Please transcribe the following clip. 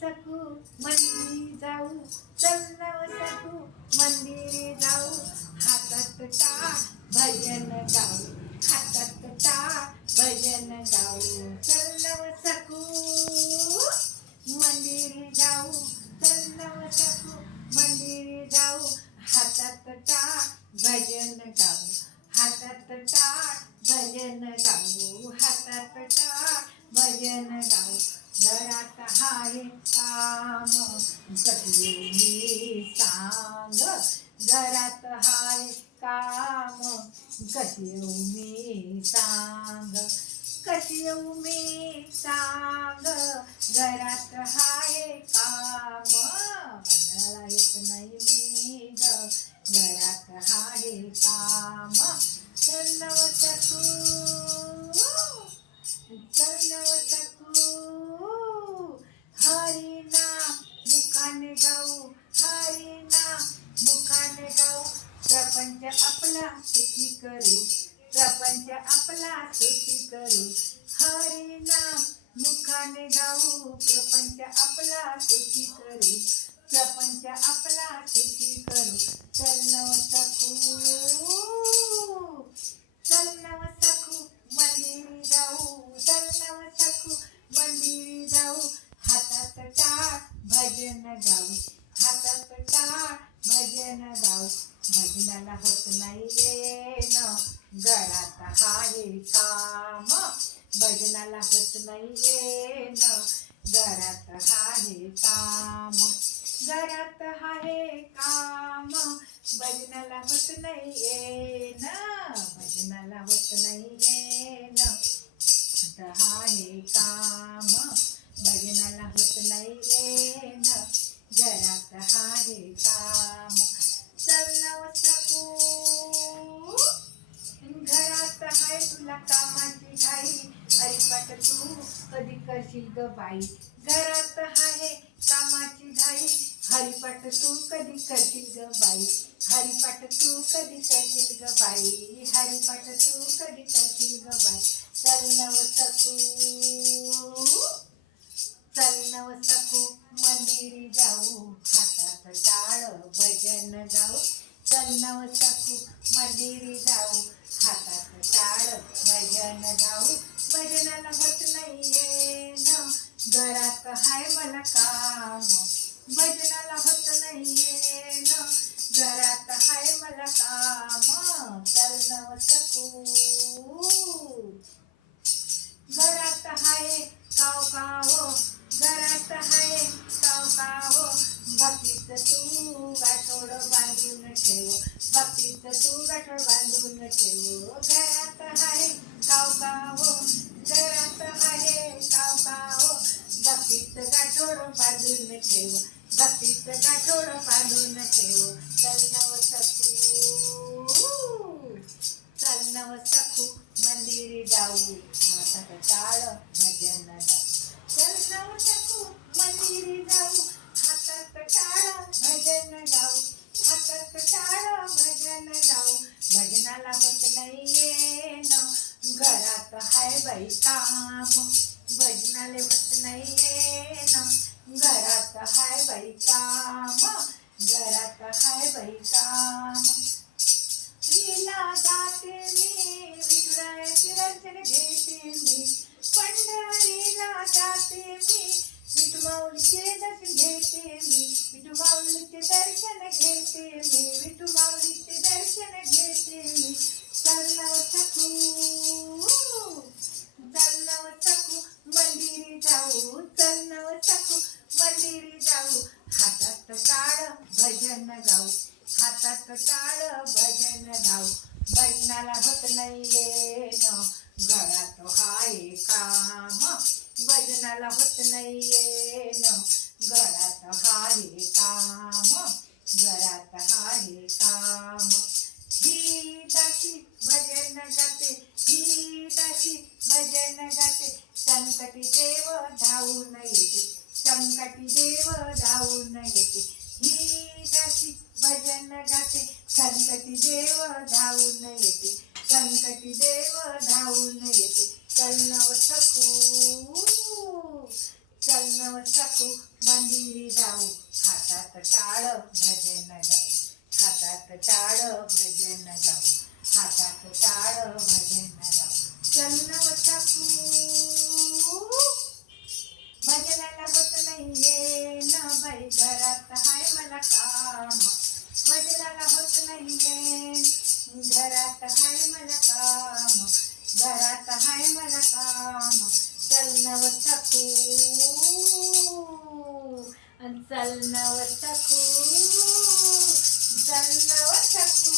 सखू मंदिरी जाऊ, चल नव सखू मंदिरी जाऊ, हातात टाळ भजन गाऊ, हातात टाळ भजन गाऊ, चल नव सखू मंदिरी जाऊ, चल नव सखू मंदिरी जाऊ, हातात टाळ भजन गाऊ, हातात टाळ भजन गाऊ, हातात टाळ भजन गाऊ, घरात हाय काम कधी मी सांग, घरात हाय काम कधी मी सांग, कशी येऊ मी सांग, घरात हाय काम मला येत नाही मी ग, घरात हाय काम, चल नव सखू, चल नव सखू, हरी नाम मुखाने गाऊ, हरी नाम मुखाने गाऊ, प्रपंच आपला सुखी करू, प्रपंच आपला सुखी करू, हरी नाम मुखाने गाऊ, प्रपंच आपला सुखी करू, प्रपंच आपला सुखी करू, चल नव सखू, चल नव सखू मंदिरी जाऊ, चल नव सखू मंदिरी जाऊ, हातात टाळ भजन गाऊ, हातात टाळ भजन गाऊ, भजनाला होत नाही येणं, घरात हाय काम, भजनाला होत नाही येणं, घरात हाय काम, घरात हाय काम, भजनाला होत नाही येणं, भजनाला होत नाही येणं, हाय काम, भजनाला होत नाही येणं, घरात हाय काम, चल नव सखू, घरात हाय तुला कामाची घाई, हरिपाठ तू कधी करशील ग बाई, घरात आहे कामाची घाई, हरिपाठ तू कधी करशील ग बाई, हरिपाठ तू कधी करशील ग बाई, हरिपाठ तू कधी करशील ग बाई, चल नव सखू, चल नव सखू मंदिरी जाऊ, हातात टाळ भजन गाऊ, चल नव सखू मंदिरी जाऊ, हातात टाळ भजन गाऊ, भजनाला होत नाही येणं, घरात हाय मला काम, भजनाला होत नाही येणं, घरात हाय मला काम, चल नव सखू, घरात हाय काव काव, घरात हाय काव काव, भक्तीत तू गाठोड बांधून ठेव, भक्तीत तू गाठोड बांधून ठेव, घरात हाय काव काव, घरात हाय काव काव, भक्तीत गाठोड बांधून ठेव, भक्तीत गाठोड बांधून ठेव, चल नव सखू, चल नव सखू मंदिरी जाऊ, हातात टाळ भजन गाऊ, चल नव सखू मंदिरी जाऊ, हातात टाळ भजन गाऊ, हातात टाळ भजन गाऊ, भजनाला होत नाही येणं, घरात हाय बाई काम, भजनाला होत नाही येणं, घरात हाय बाई काम, घरात हाय बाई काम, लीला जाते मी विठुरायाचे दर्शन घेते मी, पंढरीला जाते मी विठुमाऊलीचे दर्शन घेते मी, विठुमाऊलीचे दर्शन घेते मी, विठुमाऊलीचे दर्शन घेते मी, चल नव सखू, चल नव सखू मंदिरी जाऊ, चल नव सखू मंदिरी जाऊ, हातात टाळ भजन गाऊ, हातात टाळ भजन गाऊ, भजनाला होत नाही येणं, घरात हाय काम, भजनाला होत नाही येणं, घरात हाय काम, घरात हाय काम, ही दासी भजन गाते, ही दासी भजन गाते, संकटी देव धावून येते, संकटी देव धावून येते, ही दासी भजन गाते, संकटी देव धावून येते, संकटी देव धावून येते, चल नव सखू, चल नव सखू टाळ भजन गाऊ, हातात टाळ भजन गाऊ, हातात टाळ भजन गाऊ. चल नव ठाकू भजनाला होत नाहीये न बाई, घरात हाय मला काम. भजनाला होत नाहीये, घरात हाय मला काम, घरात हाय मला काम. चल नव ठाकू, चल नव ठाकू, चल नव ठाकू.